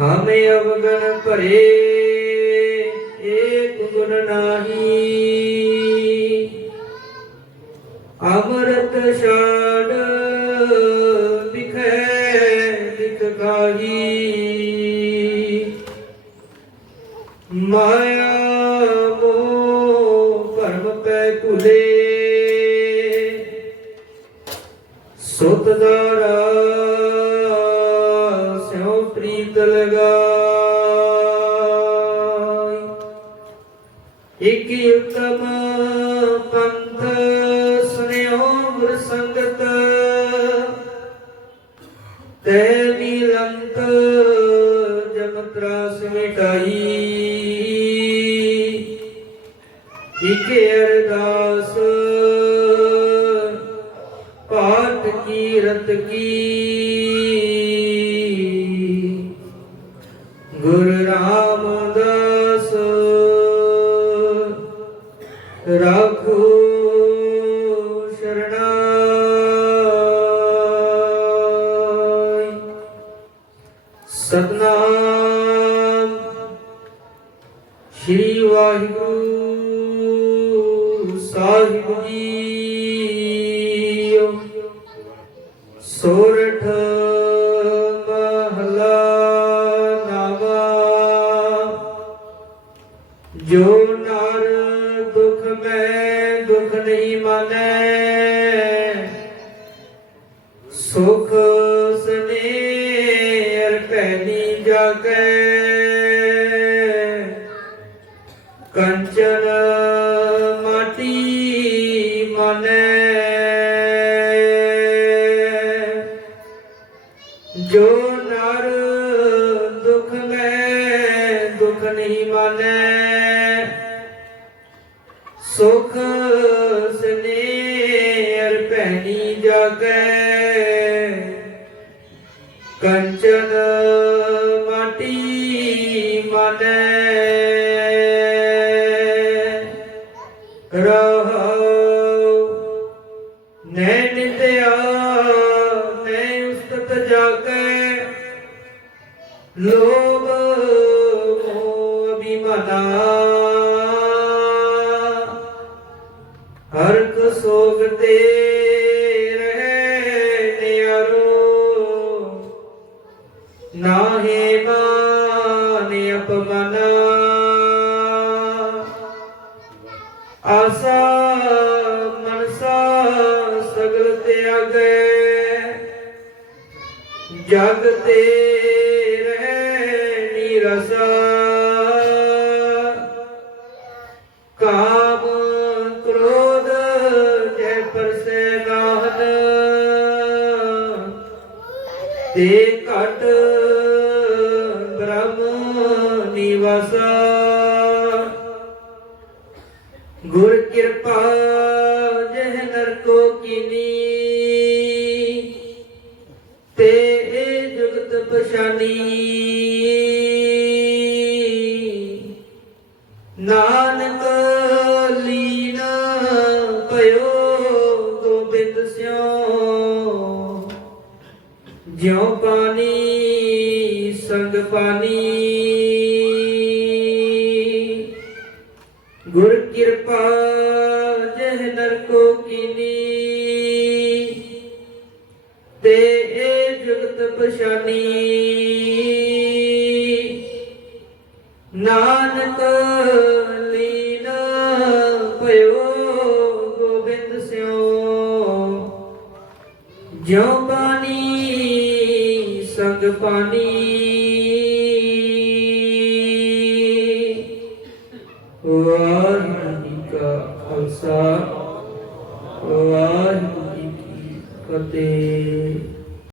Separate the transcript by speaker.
Speaker 1: ਹਮੇ ਅਵਗਣ ਭਰੇ, ਏਕ ਗੁਣ ਨਾਹੀ। ਅਮਰਤ ਛਾੜ ਦਿਖੈ ਦਿਖ ਗਾਹੀ ਮਾਇਆ ਮੋਹ ਭਰਮ ਪੈ ਭੁਲੇ। ਸੁਤ ਦਾਰਾ ਇਕ ਉਤਮ ਪੰਥ, ਸੁਨਿਓ ਗੁਰ ਸੰਗਤ। ਤੈ ਮਿਲੰਤ ਜਮ ਤਰਾਸ ਮਿਟਾਈ। ਇਕ ਅਰਦਾਸ, ਪਾਠ ਕੀ ਰਤ ਕੀ। ਰਾਖੋ ਸ਼ਰਣਾਈ। ਸਤਨਾਮ ਸ਼੍ਰੀ ਵਾਹਿਗੁਰੂ ਸਾਹਿਬ ਜੀ ਸੋਰਠ ਮਹਲਾ ਨਵਾ। ਜੋ ਨਰ ਸੁਖ ਸਨੇਰ ਪੈਨੀ ਜਾਗੈ। ਕੰਚਨ ਮਾਟੀ ਮਨੈ। ਜੋ ਨਰ ਦੁਖ ਮੈਂ ਦੁਖ ਨਹੀਂ ਮਾਨੈ। ਸੁਖ ਸਨੇਰ ਪੈਣੀ ਜਾਗੈ। ਕੰਚਨ ਮਾਟੀ ਮਨੈ ਰਹਾਉ। ਨੈ ਨਿਤਿਆ, ਨੈ ਉਸਤਤ ਜਾਗੈ। ਲੋਭ ਮੋਹ ਅਭਿਮਾਨਾ। ਹਰ ਕੋ ਸੋਗ ਤੇ ਮਾਨ। ਆਸਾ ਮਨਸਾ ਸਗਲ ਤਿਆਗੈ। ਜਗ ਤੇ ਰਹਿ ਨਿਰਸਾ। ਕਾਮ ਕ੍ਰੋਧ ਜੈ ਪਰਸੈ ਨਾਹਨ। ਤੇ ਘਟ ਬ੍ਰਹਮ ਗੁਰ ਕਿਰਪਾ ਜਹ ਨਰ ਕੋ ਕੀਨੀ। ਤੇ ਇਹ ਜੁਗਤ ਪਛਾਨੀ। ਨਾਨਕ ਲੀਨ ਭਇਓ ਗੋਬਿੰਦ ਸਿਓ। ਜਿਉ ਪਾਣੀ ਸੰਗ ਪਾਣੀ। ਕਿਰਪਾ ਜਹ ਨਰ ਕੋ ਕੀਨੀ। ਤੇ ਇਹ ਜੁਗਤ ਪਛਾਨੀ ਨਾਨਕ ਲੀਨ ਭਇਓ ਗੋਬਿੰਦ ਸਿਓ। ਜਿਉ ਪਾਣੀ, ਸੰਗ ਪਾਣੀ। ਵਾਹਿਗੁਰੂ ਜੀ ਕਾ ਖਾਲਸਾ ਵਾਹਿਗੁਰੂ ਜੀ ਕੀ ਫਤਿਹ।